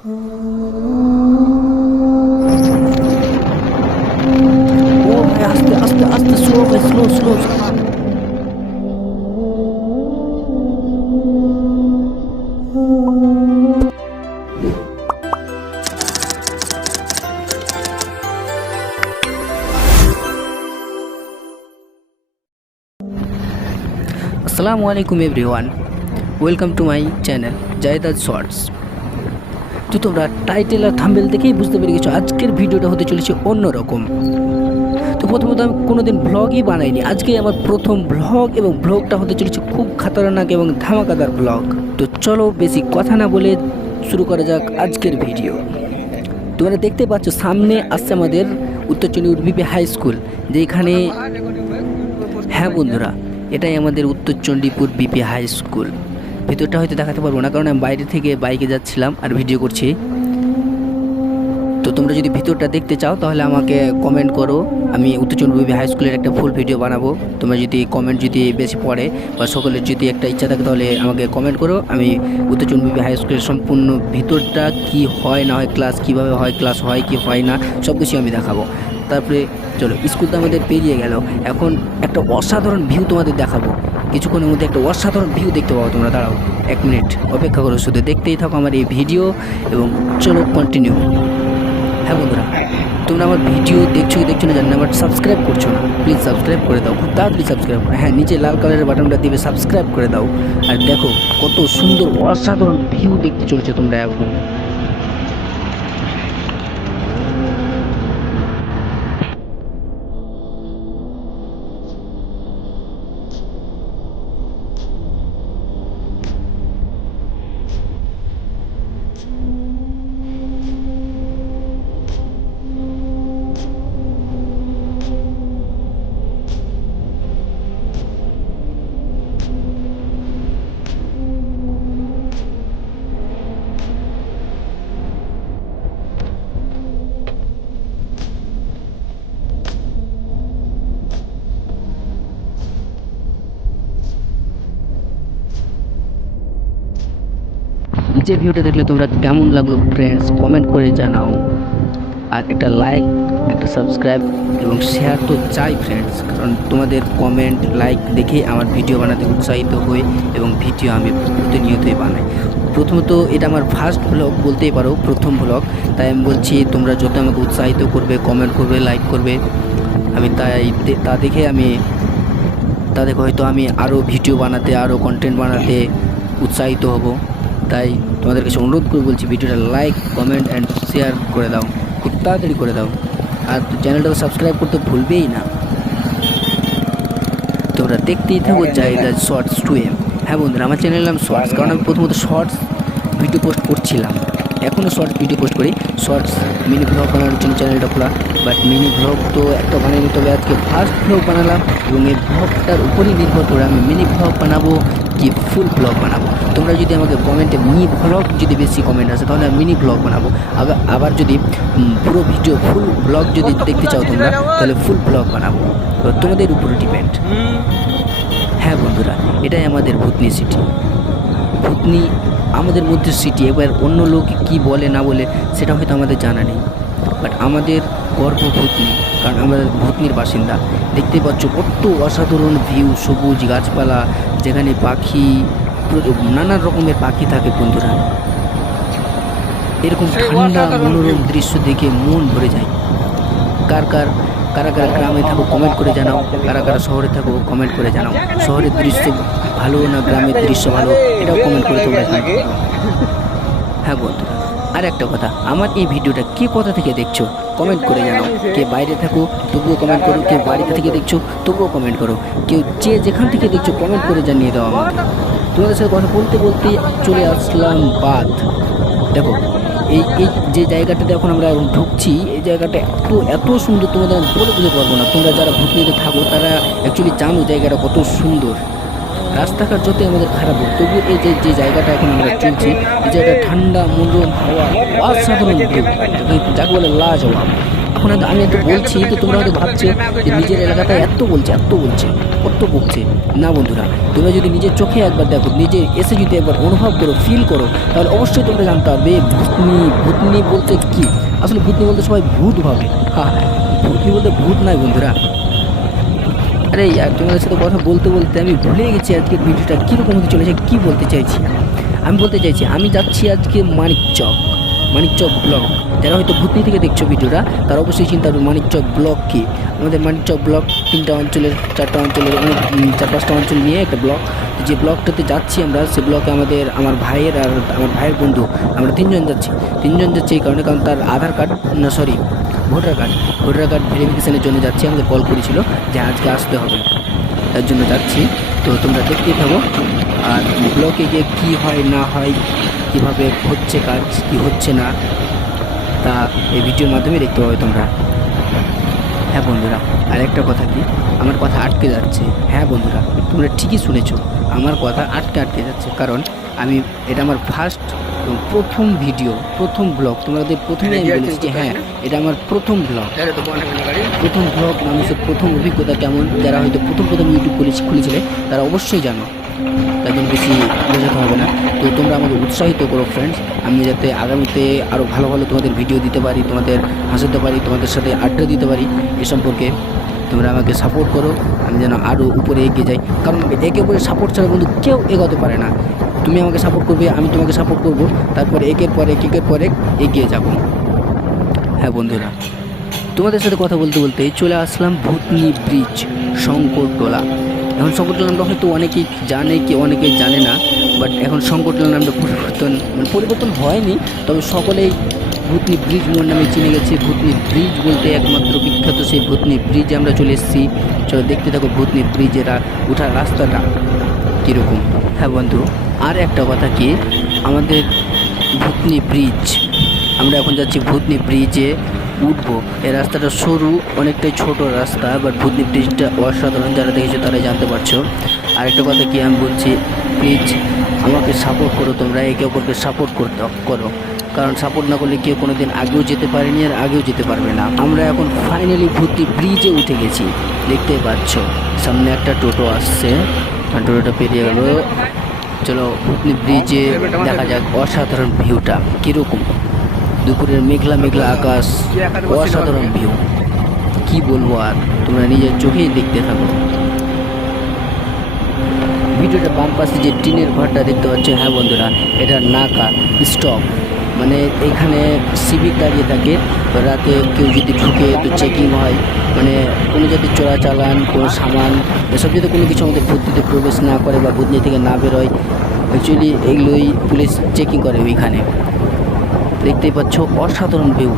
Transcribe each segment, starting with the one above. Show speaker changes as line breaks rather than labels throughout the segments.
ও ভাই আস্তে আস্তে আস্তে স্লো ভাই স্লো স্লো আসসালামু আলাইকুম everyone welcome to my channel Jaydad shorts তো তোমরা টাইটেল আর থাম্বেল দেখেই বুঝতে পেরে গেছো, আজকের ভিডিওটা হতে চলেছে অন্যরকম। তো প্রথমত আমি কোনোদিন ভ্লগই বানাইনি আজকে আমার প্রথম ভ্লগ এবং ভ্লগটা হতে চলেছে খুব খাতারনাক এবং ধামাকাদার ব্লগ তো চলো বেশি কথা না বলে শুরু করা যাক আজকের ভিডিও তোমরা দেখতে পাচ্ছ, সামনে আসছে আমাদের উত্তর উত্তরচন্ডী উর্বিপি হাই স্কুল যেখানে হ্যাঁ বন্ধুরা, এটাই আমাদের উত্তর চণ্ডীপুর বিপি হাই স্কুল ভিতরটা হয়তো দেখাতে পারব না, কারণ আমি বাইরে থেকে বাইকে যাচ্ছিলাম আর ভিডিও করছি। তো তোমরা যদি ভিতরটা দেখতে চাও, তাহলে আমাকে কমেন্ট করো। আমি উত্তর চণ্ডীপুর হাই স্কুলের একটা ফুল ভিডিও বানাবো। তোমরা যদি কমেন্ট যদি বেশি পড়ে বা সকলের যদি একটা ইচ্ছা থাকে, তাহলে আমাকে কমেন্ট করো। আমি উত্তর চণ্ডীপুর হাই স্কুলের সম্পূর্ণ ভিতরটা কি হয়, না হয় ক্লাস কীভাবে হয় ক্লাস হয়, কি হয় না সব কিছু আমি দেখাবো। তারপরে চলো স্কুল তো আমাদের পেরিয়ে গেল। এখন একটা অসাধারণ ভিউ তোমাদের দেখাবো। কিছুক্ষণের মধ্যে একটা অসাধারণ ভিউ দেখতে পাবো তোমরা, দাঁড়াও, এক মিনিট অপেক্ষা করো, শুধু দেখতেই থাকো আমার এই ভিডিও এবং চলো কন্টিনিউ হ্যাঁ বন্ধুরা, তোমরা আমার ভিডিও দেখছ কি দেখছ না জানি বাট সাবস্ক্রাইব করছ না। প্লিজ সাবস্ক্রাইব করে দাও, খুব তাড়াতাড়ি সাবস্ক্রাইব করো। হ্যাঁ নিচে লাল কালারের বাটনটা দিবে সাবস্ক্রাইব করে দাও। আর দেখো, কত সুন্দর, অসাধারণ ভিউ দেখতে চলেছে তোমরা এখন। যে ভিডিওটা দেখলে তোমরা কেমন লাগল ফ্রেন্ডস কমেন্ট করে জানাও। আর একটা লাইক একটা সাবস্ক্রাইব এবং শেয়ার তো চাই ফ্রেন্ডস কারণ তোমাদের কমেন্ট লাইক দেখে আমার ভিডিও বানাতে উৎসাহিত হই এবং ভিডিও আমি প্রতিনিয়তই বানাই। প্রথমত এটা আমার ফার্স্ট ব্লগ বলতেই পারো, প্রথম ব্লগ তাই আমি বলছি, তোমরা যত আমাকে উৎসাহিত করবে কমেন্ট করবে লাইক করবে, আমি তাই তা দেখে আমি তা দেখে হয়তো আমি আরও ভিডিও বানাতে আরও কন্টেন্ট বানাতে উৎসাহিত হব। তাই তোমাদের কাছে অনুরোধ করে বলছি ভিডিওটা লাইক কমেন্ট অ্যান্ড শেয়ার করে দাও। খুব তাড়াতাড়ি করে দাও। আর চ্যানেলটাকে সাবস্ক্রাইব করতে ভুলবেই না। তোমরা দেখতেই থাকো জাহিদা শর্টস টু এম হ্যাঁ বন্ধুরা আমার চ্যানেল নাম শর্টস কারণ আমি প্রথমত শর্টস ভিডিও পোস্ট করছিলাম। এখনও শর্টস ভিডিও পোস্ট করি। শর্টস মিনি ব্লগ বানানোর জন্য চ্যানেলটা খোলা। বাট মিনি ব্লগ তো একটা বানিয়ে তবে আজকে ফার্স্ট ব্লগ বানালাম এবং এই ব্লগটার উপরই নির্ভর করে আমি মিনি ব্লগ বানাবো। কি ফুল ব্লগ বানাবো? তোমরা যদি আমাকে কমেন্টে মিনি ব্লগ যদি বেশি কমেন্ট আসে, তাহলে মিনি ব্লগ বানাবো। আবার আবার যদি পুরো ভিডিও ফুল ব্লগ যদি দেখতে চাও তোমরা, তাহলে ফুল ব্লগ বানাবো। তো তোমাদের উপরে ডিপেন্ড হ্যাঁ বন্ধুরা, এটাই আমাদের ভূতনি সিটি ভূতনি আমাদের মধ্যে সিটি এবার অন্য লোক কি বলে না বলে, সেটা হয়তো আমাদের জানা নেই। বাট আমাদের গর্ব ভূতনি, কারণ আমাদের ভূতনির বাসিন্দা। দেখতে পাচ্ছ কত অসাধারণ ভিউ সবুজ গাছপালা যেখানে পাখি নানা রকমের পাখি থাকে বন্ধুরা। এরকম ঠান্ডা মনোরম দৃশ্য দেখে মন ভরে যায়। কার কার কারা কারা গ্রামে থাকো কমেন্ট করে জানাও। কারা কারা শহরে থাকো কমেন্ট করে জানাও। শহরের দৃশ্য ভালো না গ্রামের দৃশ্য ভালো এটাও কমেন্ট করে তোমরা জানাও। হ্যাঁ বন্ধুরা আর একটা কথা আমার এই ভিডিওটা কে কথা থেকে দেখছ? কমেন্ট করে জানাও। কে বাইরে থাকো, তবুও কমেন্ট করো। কেউ বাড়িতে থেকে দেখছ, তবুও কমেন্ট করো। কেউ যে যেখান থেকে দেখছ কমেন্ট করে জানিয়ে দাও আমাকে। তোমাদের সাথে কথা বলতে বলতে চলে আসলাম বাদ। দেখো, এই এই যে জায়গাটাতে এখন আমরা ঢুকছি, এই জায়গাটা এত এত সুন্দর, তোমাদের বলে বুঝতে পারব না। তোমরা যারা ভূতনিতে থাকো, তারা অ্যাকচুয়ালি জানো জায়গাটা কত সুন্দর। রাস্তাঘাট যতই আমাদের খারাপ হোক তবু এই যে যে জায়গাটা এখন আমরা চলছি এই জায়গাটা ঠান্ডা মনোরম হাওয়া অসাধারণ যাকে বলে লাজ হওয়া এখন হয়তো আমি এত বলছি তো তোমরা হয়তো ভাবছ যে নিজের এলাকাতে এত বলছে এত বলছে কত বকছে। না বন্ধুরা তোমরা যদি নিজের চোখে একবার দেখো নিজে এসে যদি একবার অনুভব করো ফিল করো তাহলে অবশ্যই তোমরা জানতে পারবে ভূতনি ভূতনি বলতে কি? আসলে ভূতনি বলতে সবাই ভূত ভাবে। হ্যাঁ ভূতনি বলতে ভূত নয় বন্ধুরা। আরে তোমাদের সাথে কথা বলতে বলতে আমি ভুলে গেছি আজকে ভিডিওটা কীরকম হতে চলেছে, কী বলতে চাইছি? আমি বলতে চাইছি, আমি যাচ্ছি আজকে মানিকচক মানিকচক ব্লক যারা হয়তো ভূতনি থেকে দেখছ ভিডিওটা, তারা অবশ্যই চিন্তা করবে মানিকচক ব্লক কি? আমাদের মানিকচক ব্লক তিনটা অঞ্চলের, চারটা অঞ্চলের অনেক চার পাঁচটা অঞ্চল নিয়ে একটা ব্লক যে ব্লকটাতে যাচ্ছি আমরা, সে ব্লকে আমাদের, আমার ভাইয়ের আর, আমার ভাইয়ের বন্ধু, আমরা তিনজন যাচ্ছি। তিনজন যাচ্ছি এই কারণে, কারণ তার আধার কার্ড, না sorry voter card. Voter card ভেরিফিকেশনের জন্য যাচ্ছি, আমাদের কল করেছিল যে আজকে আসতে হবে। তার জন্য যাচ্ছি। তো তোমরা দেখতেই থাকো। আর ব্লকে গিয়ে কী হয়, না হয়, কীভাবে হচ্ছে কাজ, কি হচ্ছে না, তা এই ভিডিওর মাধ্যমে দেখতে পাবে তোমরা। হ্যাঁ বন্ধুরা আর একটা কথা কি? আমার কথা আটকে যাচ্ছে। হ্যাঁ বন্ধুরা, তোমরা ঠিকই শুনেছো। আমার কথা আটকে আটকে যাচ্ছে। কারণ আমি এটা আমার ফার্স্ট প্রথম ভিডিও প্রথম ব্লগ তোমাদের প্রথমে আমি বলেছি যে হ্যাঁ এটা আমার প্রথম ব্লগ প্রথম ব্লগ মানুষের প্রথম অভিজ্ঞতা কেমন যারা হয়তো প্রথম প্রথম ইউটিউব খুলেছি খুলেছিলে তারা অবশ্যই জানো। তার জন্য বেশি বোঝাতে হবে না। তো তোমরা আমাকে উৎসাহিত করো ফ্রেন্ডস আমি যাতে আগামীতে আরও ভালো ভালো তোমাদের ভিডিও দিতে পারি তোমাদের হাসাতে পারি তোমাদের সাথে আড্ডা দিতে পারি এ সম্পর্কে তোমরা আমাকে সাপোর্ট করো। আমি যেন আরও উপরে এগিয়ে যাই। কারণ একে অপরের সাপোর্ট ছাড়া কিন্তু কেউ এগোতে পারে না। তুমি আমাকে সাপোর্ট করবে, আমি তোমাকে সাপোর্ট করব। তারপরে একের পরে একের পরে এগিয়ে যাব। হ্যাঁ বন্ধুরা, তোমাদের সাথে কথা বলতে বলতে চলে আসলাম ভূতনি ব্রিজ শঙ্করটোলা এখন শঙ্করটোলা নামটা হয়তো অনেকেই জানে কি অনেকেই জানে না বাট এখন শঙ্করটোলা নামটা পরিবর্তন মানে পরিবর্তন হয়নি, তবে সকলেই ভূতনি ব্রিজ মোড় নামে চিনে গেছে। ভূতনি ব্রিজ বলতে একমাত্র বিখ্যাত সেই ভূতনি ব্রিজে আমরা চলে এসেছি। চলো দেখতে থাকো ভূতনি ব্রিজের উঠার রাস্তাটা। কীরকম? হ্যাঁ বন্ধু, আর একটা কথা কি? আমাদের ভূতনি ব্রিজ আমরা এখন যাচ্ছি ভূতনি ব্রিজে উঠবো। এই রাস্তাটা সরু, অনেকটাই ছোট রাস্তা বাট ভূতনি ব্রিজটা অসাধারণ। যারা দেখেছ তারাই জানতে পারছ। আরেকটা কথা কি আমি বলছি প্লিজ আমাকে সাপোর্ট করো তোমরা, একে অপরকে সাপোর্ট করতে করো। কারণ সাপোর্ট না করলে কেউ কোনো দিন আগেও যেতে পারেনি আর আগেও যেতে পারবে না। আমরা এখন ফাইনালি ভূতনি ব্রিজে উঠে গেছি। দেখতেই পাচ্ছ, সামনে একটা টোটো আসছে। টোটোটা পেরিয়ে গেল। চলো ভূতনি ব্রিজে দেখা যাক অসাধারণ ভিউটা কীরকম। দুপুরের মেঘলা মেঘলা আকাশ, অসাধারণ ভিউ কি বলব আর, তোমরা নিজের চোখেই দেখতে থাকো। ভিডিওটা বাম পাশে যে টিনের ঘরটা দেখতে পাচ্ছ হ্যাঁ বন্ধুরা, এটা নাকা স্টপ মানে এখানে সিভিক দাঁড়িয়ে থাকে। রাতে কেউ যদি ঢুকে তো চেকিং হয়। মানে কোনো যদি চোরাচালান, কোনো সামান, এসব যদি কোনো কিছু আমাদের বুদ্ধিতে প্রবেশ না করে বা বুদ্ধি থেকে না বেরোয় অ্যাকচুয়ালি এগুলোই পুলিশ চেকিং করে ওইখানে। দেখতেই পাচ্ছ, অসাধারণ ভিউ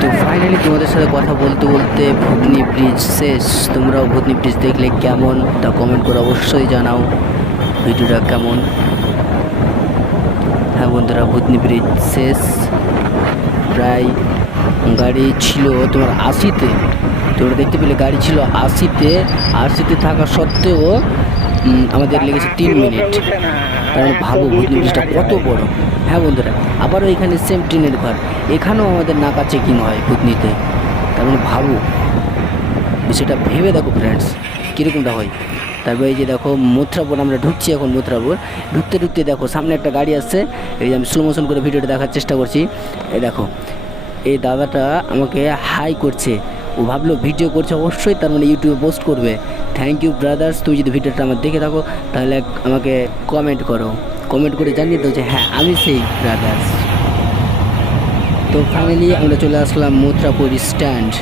তো ফাইনালি তোমাদের সাথে কথা বলতে বলতে ভূতনি ব্রিজ শেষ। তোমরাও ভূতনি ব্রিজ দেখলে কেমন? তা কমেন্ট করে অবশ্যই জানাও। ভিডিওটা কেমন? হ্যাঁ বন্ধুরা ভূতনি ব্রিজ শেষ। প্রায় গাড়ি ছিল তোমার আশিতে। তোমরা দেখতে পেলে গাড়ি ছিল আশিতে। আশিতে থাকা সত্ত্বেও আমাদের লেগেছে তিন মিনিট। কারণ ভাবো ভূতনি ব্রিজটা কত বড়। হ্যাঁ বন্ধুরা, আবারও এখানে সেম ট্রেনের ঘর। এখানেও আমাদের নাকা চেকিং হয় ভূতনিতে তার মানে ভাবো, বিষয়টা ভেবে দেখো ফ্রেন্ডস কীরকমটা হয়? তারপরে এই যে দেখো মথুরাপুর আমরা ঢুকছি এখন মথুরাপুর ঢুকতে ঢুকতে দেখো, সামনে একটা গাড়ি আসছে। এই যে আমি স্লো মোশন করে ভিডিওটা দেখার চেষ্টা করছি। এই দেখো, এই দাদাটা আমাকে হাই করছে। ও ভাবলো ভিডিও করছে, অবশ্যই তার মানে ইউটিউবে পোস্ট করবে। থ্যাংক ইউ ব্রাদার্স তুমি যদি ভিডিওটা আমার দেখে থাকো, তাহলে আমাকে কমেন্ট করো। কমেন্ট করে জানিয়ে দাও যে হ্যাঁ আমি সেই ব্রাদার্স তো ফাইনালি আমরা চলে আসলাম মথুরাপুর স্ট্যান্ড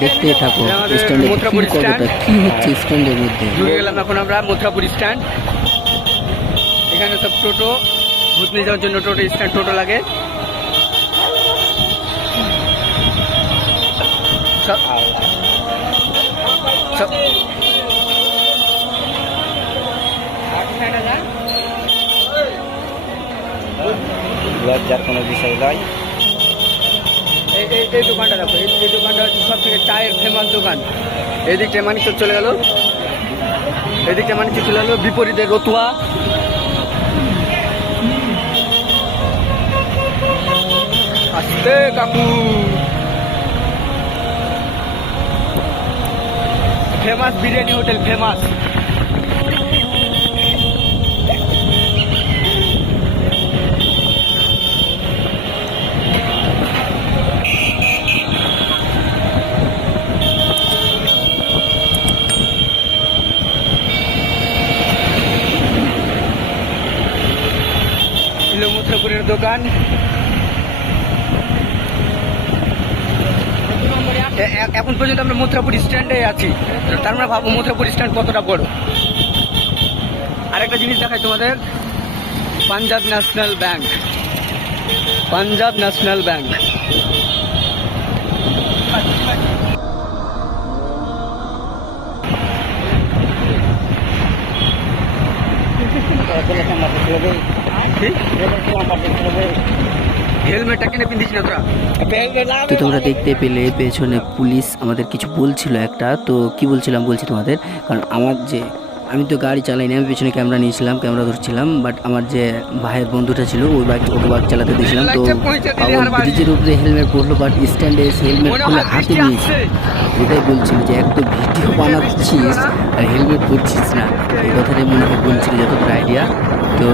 দেখতে থাকো স্ট্যান্ডে কি কতটা কি হচ্ছে স্ট্যান্ডের মধ্যে?
ঢুকে গেলাম এখন আমরা মথুরাপুর স্ট্যান্ড এখানে সব টোটো ঘুরতে যাওয়ার জন্য টোটো স্ট্যান্ড টোটো লাগে সব সব
লজ্জার কোনো বিষয় নয়
এই দোকানটা দেখো, এই দোকানটা হচ্ছে সব থেকে চায়ের ফেমাস দোকান। এদিকটা মানিক চলে গেল। এদিকটা মানিক চলে গেল, বিপরীতে রতুয়া। আস্তে কাকু। ফেমাস বিরিয়ানি হোটেল ফেমাস মথুরাপুরের দোকান। এখন পর্যন্ত আমরা মথুরাপুর স্ট্যান্ডে আছি। তার মানে ভাবো মথুরাপুর স্ট্যান্ড কতটা বড়। আরেকটা জিনিস দেখাই তোমাদের। Punjab national bank. Punjab national bank.
তো তোমরা দেখতে পেলে পেছনে পুলিশ আমাদের কিছু বলছিল একটা। তো কি বলছিলাম বলছি তোমাদের? কারণ আমার যে আমি তো গাড়ি চালাইনি আমি পেছনে ক্যামেরা নিয়েছিলাম ক্যামেরা ধরছিলাম বাট আমার যে ভাইয়ের বন্ধুটা ছিল ওই বাইক ওকে বাইক চালাতে দিয়েছিলাম। তো ব্রিজের উপরে হেলমেট পরলো বাট স্ট্যান্ডে এসে হেলমেট খুলে হাতে নিয়েছে। ওটাই বলছিল যে এক তো ভিডিও বানাচ্ছিস আর হেলমেট পরছিস না। এই কথাটাই মনে হয় বলছিল যতটা আইডিয়া তো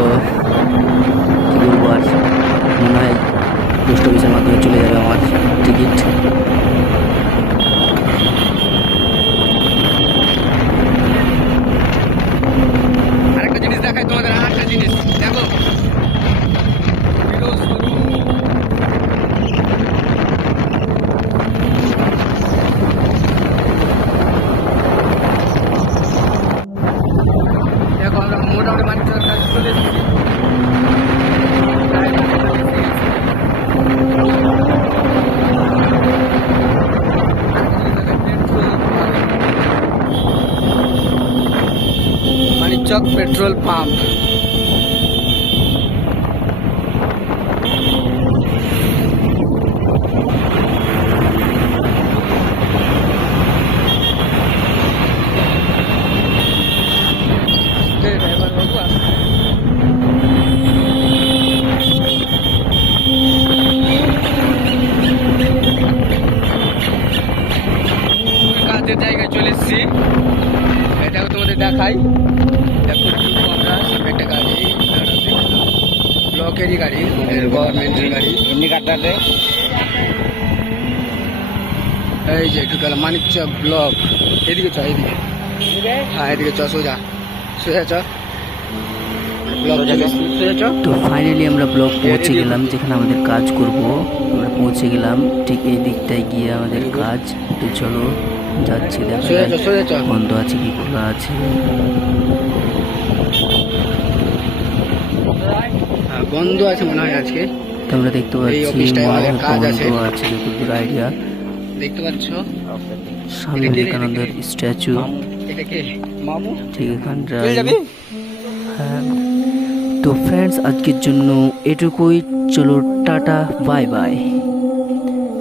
পেট্রোল পাম্প এই যে ঢুকালাম মানিকচক ব্লক। এদিকে চ এদিকে। হ্যাঁ এদিকে চ সোজা। সোজা চ।
তো ফাইনালি আমরা ব্লক পৌঁছে গেলাম যেখানে আমাদের কাজ করব। আমরা পৌঁছে গেলাম ঠিক এই দিকটায় গিয়ে আমাদের কাজ। তো চলো যাচ্ছি দেখা বন্ধ আছে কি খোলা আছে।
হ্যাঁ, বন্ধ আছে মনে হয় আজকে।
তোমরা দেখতে পাচ্ছি বন্ধ।
আছে।
যতদূর আইডিয়া
দেখতে পাচ্ছ?
স্বামী বিবেকানন্দের স্ট্যাচু।
এটা কে মামু।
ঠিক এখানটায় হ্যাঁ। তো ফ্রেন্ডস আজকের জন্য এটুকুই। চলো টাটা বাই বাই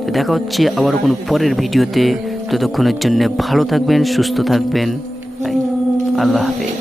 তো দেখা হচ্ছে আবারও কোনো পরের ভিডিওতে। ততক্ষণের জন্য ভালো থাকবেন সুস্থ থাকবেন। আল্লাহ হাফেজ।